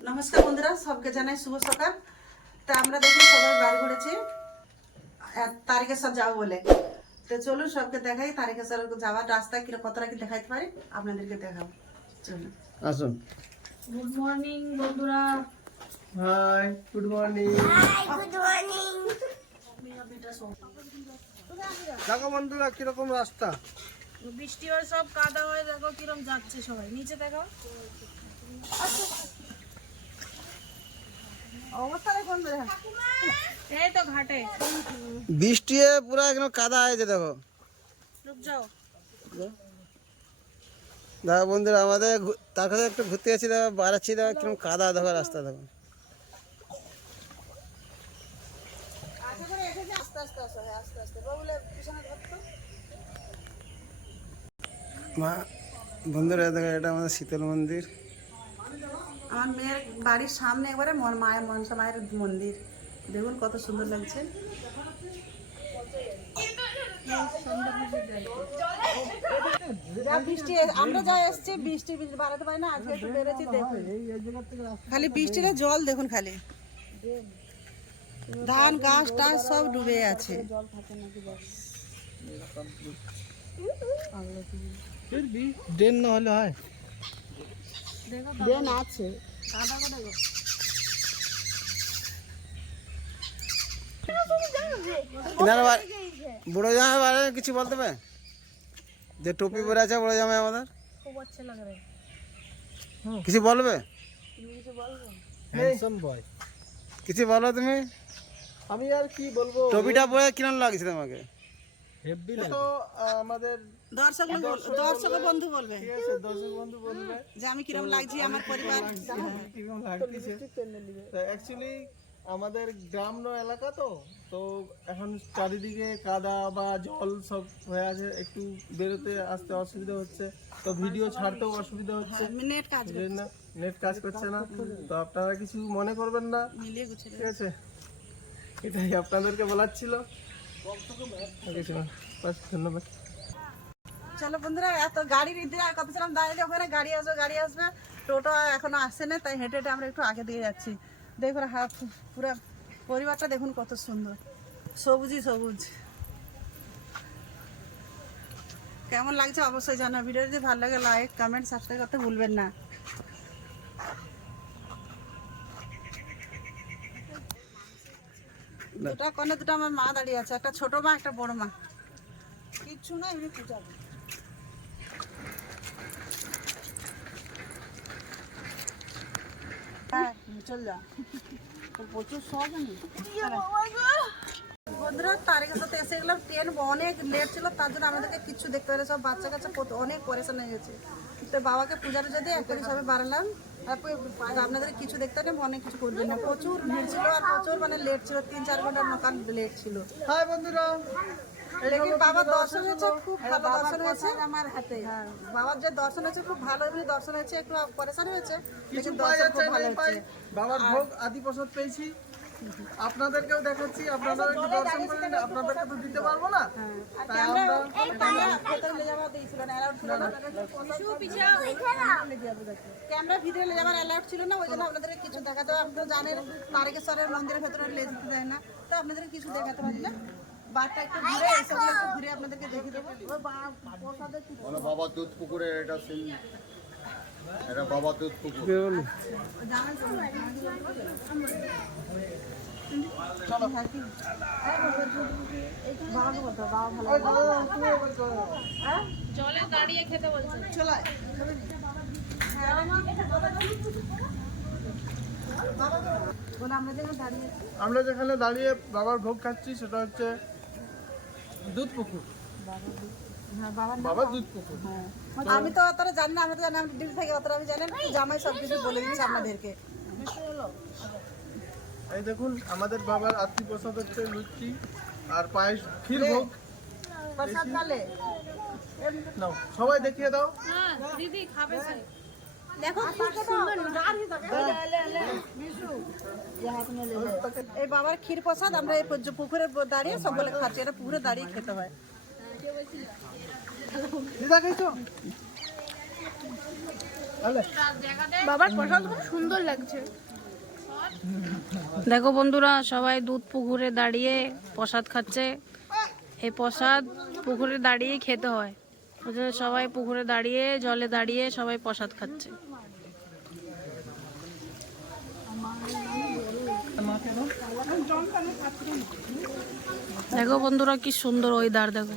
নমস্কার বন্ধুরা সবকে জানাই শুভ সকাল। তা আমরা দেখুন সবাই বাড়ি ঘুরেছি আর তারকেশ্বর যাব বলে। তো চলুন সবকে দেখাই তারকেশ্বর যাওয়ার রাস্তা কীরকম কতটা কি দেখাইতে পারি? আপনাদেরকে দেখাবো। চলুন। আসুন। গুড মর্নিং বন্ধুরা। হাই গুড মর্নিং দেখো বন্ধুরা কীরকম রাস্তা। বৃষ্টি হয়ে সব কাদা হয়ে দেখো কিরম যাচ্ছে সবাই। নিচে দেখো দেখুন এই তো বৃষ্টি পুরো একদম কাদা হয়েছে দেখো। দেখো বন্ধুরা, আমাদের তার কাছে একটু ঘুরতে গেছি দেখো, বাড়াচ্ছি, দেখো কীরকম কাদা, দেখো, রাস্তা, দেখো। মা, বন্ধুরা, দেখো, এটা আমাদের শীতল মন্দির। আমার মেয়ের বাড়ির সামনে একবারে মন মায়ের মনসা মায়ের মন্দির। দেখুন কত সুন্দর লাগছে। বৃষ্টি আমরা যা বৃষ্টি বাড়াতে পারি না দেখুন। খালি বৃষ্টিতে জল, দেখুন খালি। ধান গাছ টাছ সব ডুবে আছে। ড্রেন না হলে হয়। ড্রেন আছে। এনারা বা- বুড়ো জামাই বারে কিছু বলতে পারে যে টুপি পরে আছে বুড়ো জামাই আমাদের? খুব আচ্ছা লাগ রে কিছু বলবে কিছু বলো তুমি? আমি আর কি বলব? টুপিটা পরে কিরম লাগছে তোমাকে? তো আমাদের দর্শক দর্শক বন্ধু বলবে। ঠিক আছে দর্শক বন্ধু বলবে। যে আমি কিরম লাগছি আমার পরিবার কীরকম লাগতেছে। অ্যাকচুয়ালি আমাদের গ্রাম্য এলাকা তো তো এখন চারিদিকে কাদা বা জল সব হয়ে আছে একটু বেরোতে আসতে অসুবিধা হচ্ছে। তো ভিডিও ছাড়তেও অসুবিধা হচ্ছে। নেট কাজ না? নেট কাজ করছে না। তো আপনারা কিছু মনে করবেন না। ঠিক আছে? এটাই আপনাদেরকে বলার ছিল। চলো বন্ধুরা, এত গাড়ির ইন্দিরা কত ছিলাম দাঁড়িয়ে ওখানে গাড়ি আসবে গাড়ি আসবে। টোটো এখনও আসে না, তাই হেঁটে হেঁটে আমরা একটু আগে দিয়ে যাচ্ছি। দেখুন হা, পুরো পরিবারটা দেখুন কত সুন্দর। সবুজই সবুজ। কেমন লাগছে অবশ্যই জানা ভিডিও যদি ভালো লাগে লাইক কমেন্ট সাবস্ক্রাইব করতে ভুলবেন না। দুটো কোনে দুটো আমার মা দাঁড়িয়ে আছে একটা ছোট মা একটা বড় মা। কিচ্ছু না এমনি পূজা হ্যাঁ চল যা। প্রচুর শখ বন্ধুরা তারিখের সাথে এসে গেলাম ট্রেন অনেক লেট ছিল তার জন্য আমাদেরকে কিচ্ছু দেখতে সব বাচ্চা কাচ্চা অনেক পরেশান হয়ে গেছে। তো বাবাকে পূজা টুজা দিয়ে এক করে সবাই বাড়ালাম আপনাদের কিছু দেখতে নেই অনেক কিছু করবেন না। প্রচুর ভিড় ছিল আর প্রচুর মানে লেট ছিল তিন চার ঘণ্টার মকান লেট ছিল। হাই বন্ধুরা। লেকিন বাবার দর্শন হয়েছে খুব ভালো দর্শন হয়েছে। আমার হাতে। হ্যাঁ বাবার যে দর্শন হয়েছে খুব ভালো এমনি দর্শন হয়েছে একটু পরেশান হয়েছে লেকিন দর্শন খুব ভালো হয়েছে। বাবার ভোগ আদি প্রসাদ পেয়েছি। আপনাদেরকেও দেখাচ্ছি আপনারা একটু দর্শন করেন আপনাদেরকে তো দিতে পারব না। আর ক্যামেরা ক্যামেরা ভেতরে নিয়ে যাওয়া দিয়েছিল না অ্যালাউড ছিল না। ক্যামেরা ভিডিও নিয়ে যাওয়ার অ্যালাউড ছিল না ওই জন্য আপনাদের কিছু দেখাতে হবে। আপনারা জানেন তারকেশ্বরের মন্দিরের ভেতরে লে যেতে দেয় না। তো আপনাদের কিছু দেখাতে পারি না। বাবা দুধ পুকুরের এটা সিন। এটা বাবা তো? হ্যাঁ, হ্যাঁ? জলে দাঁড়িয়ে খেতে বলছে। চলো আমরা যেখানে দাঁড়িয়ে বাবার ভোগ খাচ্ছি সেটা হচ্ছে দুধ পুকুর। বাবা দুধ পুকুর হ্যাঁ। আমি তো অতটা জানি না আমি তো জানি আমি ডিউটি থাকি অতটা আমি জানি না জামাই সব কিছু বলে দিচ্ছে আপনাদেরকে এই দেখুন আমাদের বাবার আত্মীয় প্রসাদ হচ্ছে লুচি আর পায়েস ক্ষীর ভোগ। প্রসাদ কালে নাও সবাই দেখিয়ে দাও। হ্যাঁ দিদি খাবে সে। দেখো কি সুন্দর এই বাবার ক্ষীর প্রসাদ আমরা এই পুজো- পুকুরে দাঁড়িয়ে সকলে খাচ্ছি এটা পুকুরে দাঁড়িয়ে খেতে হয়। দেখো বন্ধুরা, সবাই দুধ পুকুরে দাঁড়িয়ে প্রসাদ খাচ্ছে। এই প্রসাদ পুকুরে দাঁড়িয়ে খেতে হয়। সবাই পুকুরে দাঁড়িয়ে, জলে দাঁড়িয়ে সবাই প্রসাদ খাচ্ছে। দেখো বন্ধুরা, কি সুন্দর ওই ওয়েদার দেখো।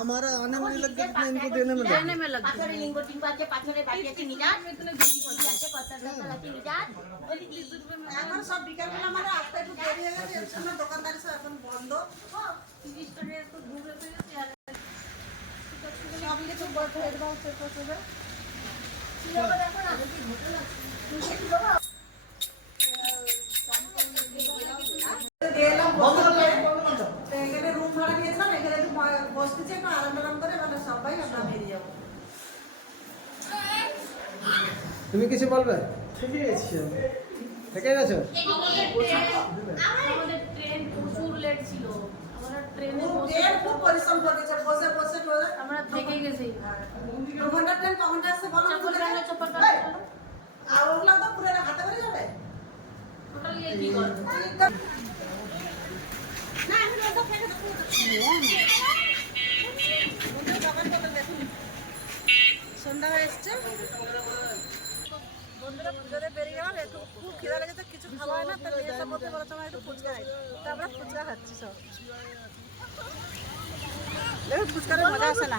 हमारा आने में लग गया कितना इनको देने में देने में लग गया लिंगो टिंगो आके पाछे रे बाकी आके निजा इतने बीजी बीजी आके पत्ता पत्ता आके निजा बोली 30 रुपए में हमारा सब बिकल में हमारा आस्ते तो देरी है कि अपना दुकानदार से अपन बंद हो 30 तो रेट तो दूर है तो यार सब ले तो बहुत हेड बाउंस से तो सुबह चलो बड़ा बड़ा আরাম আরাম করে মানে সবাই আমরা বেরিয়ে যাব। তুমি কিছু বলবে? থেকে গেছো? আমাদের ট্রেন প্রচুর লেট ছিল। আমরা ট্রেনে খুব খুব পরিশ্রম করেছে। বসে বসে বসে। আমরা থেকে গেছি। দু ঘণ্টা ট্রেন ক আসছে বলো? চপ্পল আর ওগুলো তো পুরো হাতে করে যাবে। টোটাল কি করব? না আমি ওটা ফেলে দেবো সন্ধ্যা হয়ে এসছে। বন্ধুরা পুজোতে বেরিয়ে গেলাম। একটু খুব খিদা লেগেছে কিছু খাওয়া হয় না তো একটু ফুচকা খাই। তো আমরা ফুচকা খাচ্ছি সব। দেখো ফুচকার মজা আসে না।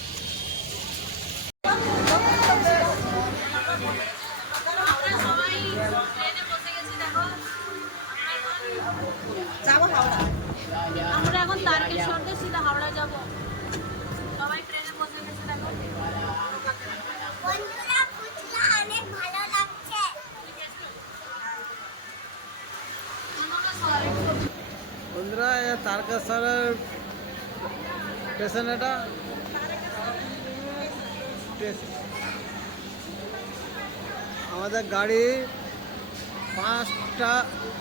তারকেশ্বরের স্টেশন এটা আমাদের গাড়ি পাঁচটা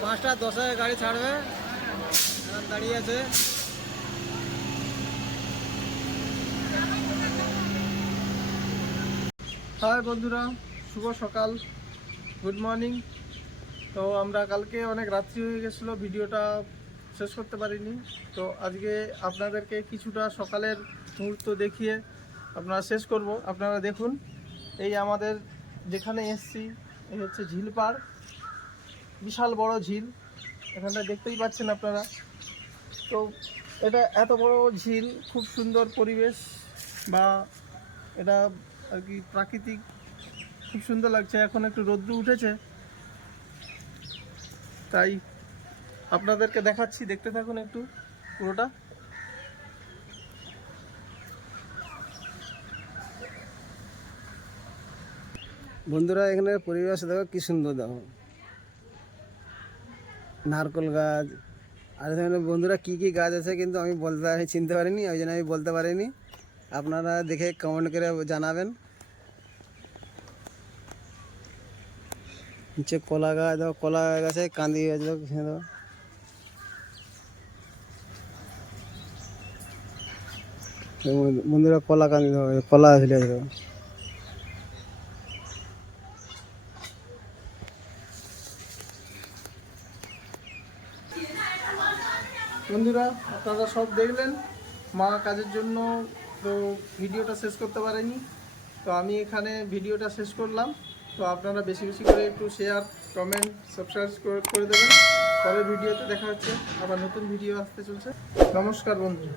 পাঁচটা দশে গাড়ি ছাড়বে। দাঁড়িয়ে আছে। হাই বন্ধুরা, শুভ সকাল। Good morning. তো আমরা কালকে অনেক রাত্রি হয়ে গেছিল, ভিডিওটা শেষ করতে পারিনি। তো আজকে আপনাদেরকে কিছুটা সকালের মুহূর্ত দেখিয়ে আপনারা শেষ করব। আপনারা দেখুন, এই আমাদের যেখানে এসছি, এই হচ্ছে ঝিল পাড়। বিশাল বড় ঝিল। এখানটা দেখতেই পাচ্ছেন আপনারা। তো এটা এত বড় ঝিল, খুব সুন্দর পরিবেশ বা এটা আর কি প্রাকৃতিক। খুব সুন্দর লাগছে। এখন একটু রৌদ্র উঠেছে। তাই আপনাদেরকে দেখাচ্ছি, দেখতে থাকুন একটু পুরোটা। বন্ধুরা, এখানে পরিবেশ দেখো কি সুন্দর দেখো। নারকল গাছ। আর এখানে বন্ধুরা, কি কি গাছ আছে কিন্তু আমি বলতে পারি চিনতে পারিনি, ওই জন্য আমি বলতে পারিনি। আপনারা দেখে কমেন্ট করে জানাবেন। নিচে কলা গাছ, দেখো কলা গাছে কান্দি গাছ দেখো এখানে দেখো। দেখো বন্ধুরা কলা কান্দি কলা দেখো। বন্ধুরা, আপনারা সব দেখলেন মা কাজের জন্য, তো ভিডিওটা শেষ করতে পারেনি। তো আমি এখানে ভিডিওটা শেষ করলাম। তো আপনারা বেশি বেশি করে একটু শেয়ার কমেন্ট সাবস্ক্রাইব করে দেবেন। পরের ভিডিওতে দেখা হচ্ছে। আবার নতুন ভিডিও আসতে চলছে। নমস্কার বন্ধু